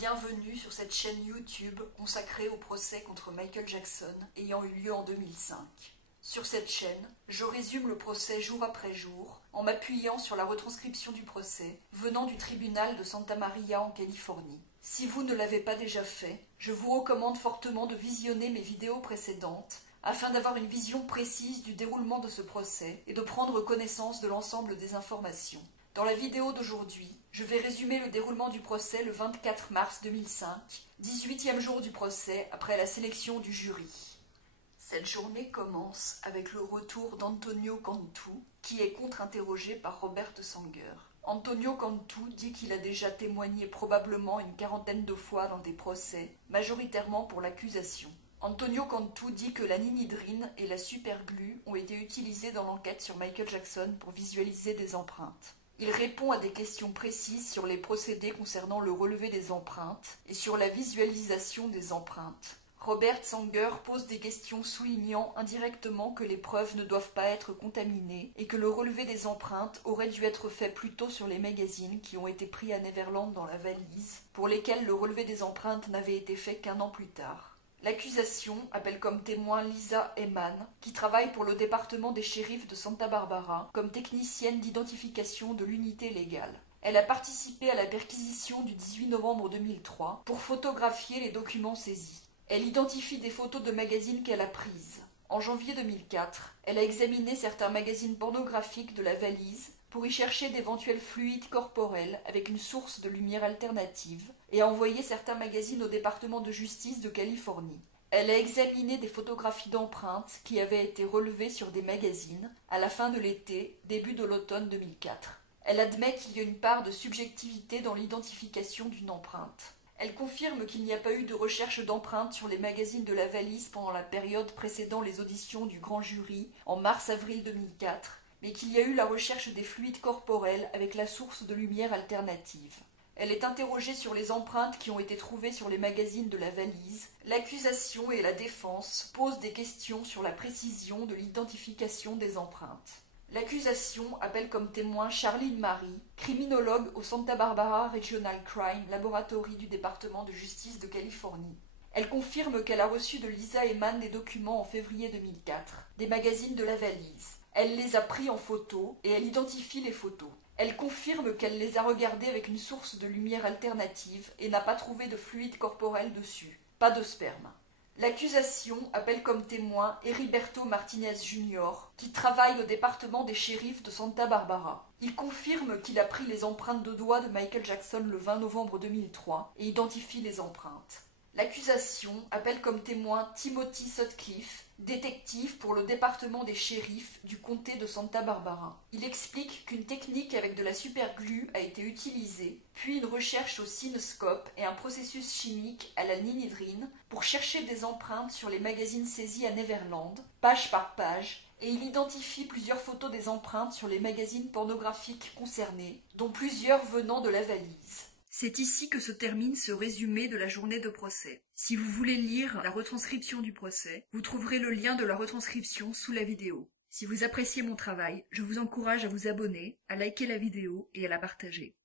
Bienvenue sur cette chaîne YouTube consacrée au procès contre Michael Jackson ayant eu lieu en 2005. Sur cette chaîne, je résume le procès jour après jour en m'appuyant sur la retranscription du procès venant du tribunal de Santa Maria en Californie. Si vous ne l'avez pas déjà fait, je vous recommande fortement de visionner mes vidéos précédentes afin d'avoir une vision précise du déroulement de ce procès et de prendre connaissance de l'ensemble des informations. Dans la vidéo d'aujourd'hui, je vais résumer le déroulement du procès le 24 mars 2005, 18e jour du procès après la sélection du jury. Cette journée commence avec le retour d'Antonio Cantu, qui est contre-interrogé par Robert Sanger. Antonio Cantu dit qu'il a déjà témoigné probablement une quarantaine de fois dans des procès, majoritairement pour l'accusation. Antonio Cantu dit que la ninidrine et la superglue ont été utilisées dans l'enquête sur Michael Jackson pour visualiser des empreintes. Il répond à des questions précises sur les procédés concernant le relevé des empreintes et sur la visualisation des empreintes. Robert Sanger pose des questions soulignant indirectement que les preuves ne doivent pas être contaminées et que le relevé des empreintes aurait dû être fait plus tôt sur les magazines qui ont été pris à Neverland dans la valise, pour lesquels le relevé des empreintes n'avait été fait qu'un an plus tard. L'accusation appelle comme témoin Lisa Eman, qui travaille pour le département des shérifs de Santa Barbara comme technicienne d'identification de l'unité légale. Elle a participé à la perquisition du 18 novembre 2003 pour photographier les documents saisis. Elle identifie des photos de magazines qu'elle a prises. En janvier 2004, elle a examiné certains magazines pornographiques de la valise pour y chercher d'éventuels fluides corporels avec une source de lumière alternative et a envoyé certains magazines au département de justice de Californie. Elle a examiné des photographies d'empreintes qui avaient été relevées sur des magazines à la fin de l'été, début de l'automne 2004. Elle admet qu'il y a une part de subjectivité dans l'identification d'une empreinte. Elle confirme qu'il n'y a pas eu de recherche d'empreintes sur les magazines de la valise pendant la période précédant les auditions du grand jury en mars-avril 2004, mais qu'il y a eu la recherche des fluides corporels avec la source de lumière alternative. Elle est interrogée sur les empreintes qui ont été trouvées sur les magazines de la valise. L'accusation et la défense posent des questions sur la précision de l'identification des empreintes. L'accusation appelle comme témoin Charlene Marie, criminologue au Santa Barbara Regional Crime Laboratory du département de justice de Californie. Elle confirme qu'elle a reçu de Lisa Eman des documents en février 2004, des magazines de la valise. Elle les a pris en photo et elle identifie les photos. Elle confirme qu'elle les a regardés avec une source de lumière alternative et n'a pas trouvé de fluide corporel dessus. Pas de sperme. L'accusation appelle comme témoin Heriberto Martinez Jr., qui travaille au département des shérifs de Santa Barbara. Il confirme qu'il a pris les empreintes de doigts de Michael Jackson le 20 novembre 2003 et identifie les empreintes. L'accusation appelle comme témoin Timothy Sutcliffe, détective pour le département des shérifs du comté de Santa Barbara. Il explique qu'une technique avec de la superglue a été utilisée, puis une recherche au cinescope et un processus chimique à la ninidrine pour chercher des empreintes sur les magazines saisis à Neverland, page par page, et il identifie plusieurs photos des empreintes sur les magazines pornographiques concernés, dont plusieurs venant de la valise. C'est ici que se termine ce résumé de la journée de procès. Si vous voulez lire la retranscription du procès, vous trouverez le lien de la retranscription sous la vidéo. Si vous appréciez mon travail, je vous encourage à vous abonner, à liker la vidéo et à la partager.